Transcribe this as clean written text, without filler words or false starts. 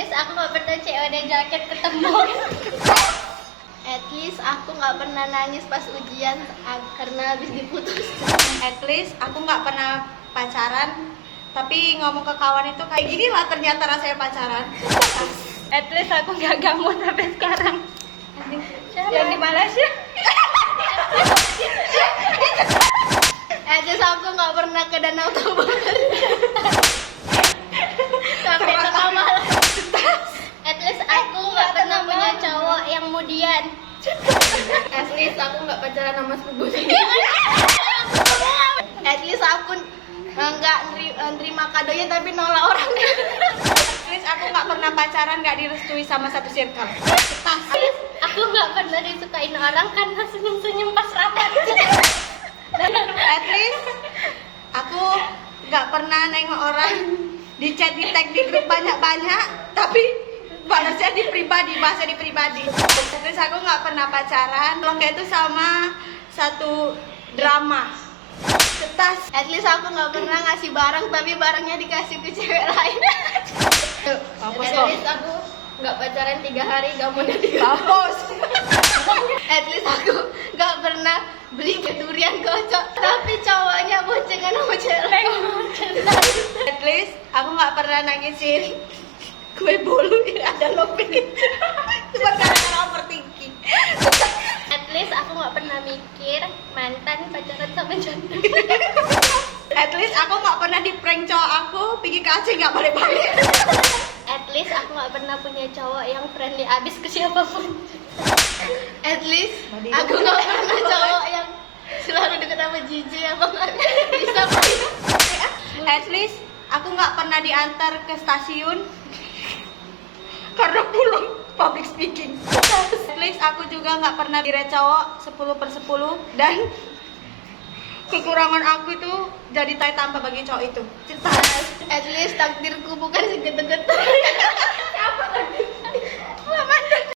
least aku nggak pernah COD jaket ketemu. At least aku nggak pernah nangis pas ujian karena habis diputus. At least aku nggak pernah pacaran, tapi ngomong ke kawan itu kayak gini lah ternyata rasanya pacaran. At least aku nggak gamut sampai sekarang. Yang di Malaysia. At least aku nggak pernah ke Danau Toba. Sampai tengah malam. At least aku nggak pernah punya cowok yang mudian. At least aku nggak pacaran sama sepupu sih. At least aku nggak nerima kadonya tapi nolak orangnya. At least aku nggak pernah pacaran nggak direstui sama satu circle. At least aku nggak pernah disukain orang karena senyum-senyum pas rapat. At least aku nggak pernah nengok orang di chat di tag di grup banyak-banyak, tapi balasnya di pribadi, bahasa di pribadi. Terus aku nggak pernah pacaran, kalau kayak itu sama satu drama. Cetas. At least aku nggak pernah ngasih barang tapi barangnya dikasih ke cewek lain. Mampus At kok. least aku nggak pacaran 3 hari, gak mau 3 Mampus. At least aku nggak pernah beli ke durian kocok tapi cowoknya boncengan sama cewek lain. At least aku nggak pernah nangisin kue bolu yang ada lopin. Cuma karena overthinking. At least aku nggak pernah mikir mantan pacaran sama janda. At least aku nggak pernah di prank cowok aku pergi ke Aceh nggak balik-balik. At least aku nggak pernah punya cowok yang friendly abis ke siapapun. At least aku nggak pernah cowok yang selalu deket sama Jiji apa nggak bisa. At least aku nggak pernah diantar ke stasiun karena pulang public speaking. At least aku juga nggak pernah dire cowok 10/10 dan kekurangan aku itu jadi tai tambah bagi cowok itu. Cetas. At least takdirku bukan seget-geter.